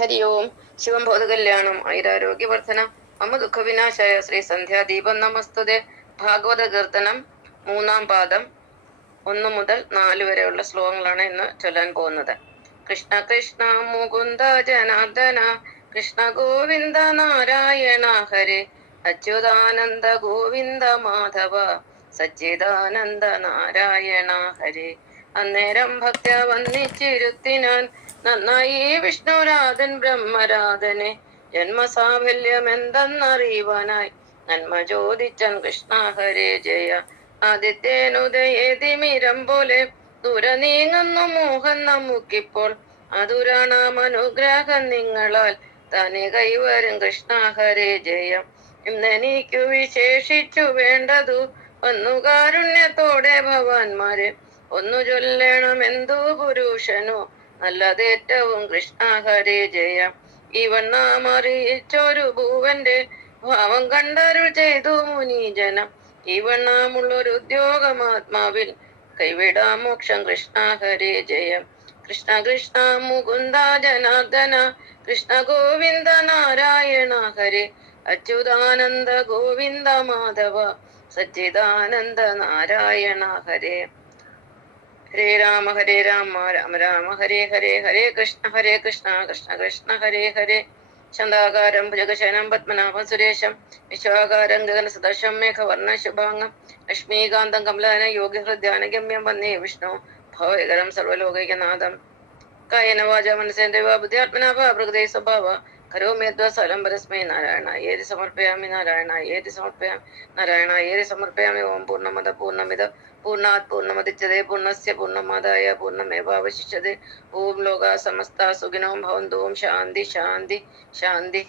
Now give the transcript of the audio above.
ഹരി ഓം. ശിവം ബോധകല്യാണം ഐരാരോഗ്യവർദ്ധന മമ ദുഃഖവിനാശായ ശ്രീ സന്ധ്യാദീപം നമസ്തുതേ. ഭാഗവത കീർത്തനം 3-ാം പാദം 1 മുതൽ 4 വരെയുള്ള ശ്ലോകങ്ങളാണ് ഇന്ന് ചൊല്ലാൻ പോകുന്നത്. കൃഷ്ണ കൃഷ്ണ മുകുന്ദ ജനാർദ്ദന കൃഷ്ണ ഗോവിന്ദ നാരായണ ഹരേ അച്യുതാനന്ദ ഗോവിന്ദ മാധവ സച്ചിദാനന്ദ നാരായണ ഹരേ. അന്നേരം ഭക്ത വന്നിച്ചിരുത്തിനാൻ നന്നായി വിഷ്ണുരാധൻ ബ്രഹ്മരാധനെ ജന്മസാഫല്യമെന്തെന്നറിയുവാനായി നന്മ ചോദിച്ചൻ കൃഷ്ണ ഹരേ ജയ. ആദിത്യനുദയേതിമിരം പോലെ ദൂര നീങ്ങുന്നു മോഹം നമുക്കിപ്പോൾ അതുരാണാം അനുഗ്രഹം നിങ്ങളാൽ തന്നെ കൈവരും കൃഷ്ണ ഹരേ ജയ. ഇന്നെനിക്കു വിശേഷിച്ചു വേണ്ടതു ഒന്നു കാരുണ്യത്തോടെ ഭവാന്മാരെ ഒന്നു ചൊല്ലണമെന്തു പുരുഷനു നല്ലതേറ്റവും കൃഷ്ണ ഹരേ ജയ. ഇവണ്ണാം അറിയിച്ചൊരു ഭൂവന്റെ ഭാവം കണ്ടരുൾ ചെയ്തു മുനീജനം ഇവണ്ണാമുള്ളൊരു ഉദ്യോഗമാത്മാവിൽ കൈവിടാ മോക്ഷം കൃഷ്ണ ഹരേ ജയ. കൃഷ്ണ കൃഷ്ണ മുകുന്ദ ജനാർദ്ദന കൃഷ്ണ ഗോവിന്ദ നാരായണ ഹരേ അച്യുതാനന്ദ ഗോവിന്ദ മാധവ സച്ചിദാനന്ദ നാരായണ ഹരേ. ഹരേ രാമ രാമ രാമ ഹരേ ഹരേ ഹരേ കൃഷ്ണ കൃഷ്ണ കൃഷ്ണ ഹരേ ഹരേ. ശാന്താകാരം ഭുജഗശയനം പത്മനാഭം സുരേശം വിശ്വാകാരം ഗഗന സദർശം മേഘവർണ്ണ ശുഭാംഗം ലക്ഷ്മീകാന്തം കമലാന യോഗിഹൃദ്യാനഗമ്യം വന്ദേ വിഷ്ണു ഭവൈകരം സർവലോകൈകനാഥം. കായേന വാച മനസേന്ദ്രിയ ബുദ്ധ്യാത്മനാഭ പ്രകൃതി സ്വഭാവ കരോമ്യദ്വസലം പരസ്മൈ നാരായണ ഏതി സമർപ്പയാമി നാരായണ ഏതി സമർപ്പയാമി നാരായണ ഏതി സമർപ്പയാമി. ഓം പൂർണ്ണമദ പൂർണ്ണമിദ പൂർണ്ണാത് പൂർണ്ണമുദച്യതേ പൂർണ്ണസ്യ പൂർണ്ണമാദായ പൂർണ്ണമേവാവശിഷ്യതേ. ഓം ലോകാ സമസ്താ സുഖിനോ ഭവന്തു. ഓം ശാന്തി ശാന്തി ശാന്തി.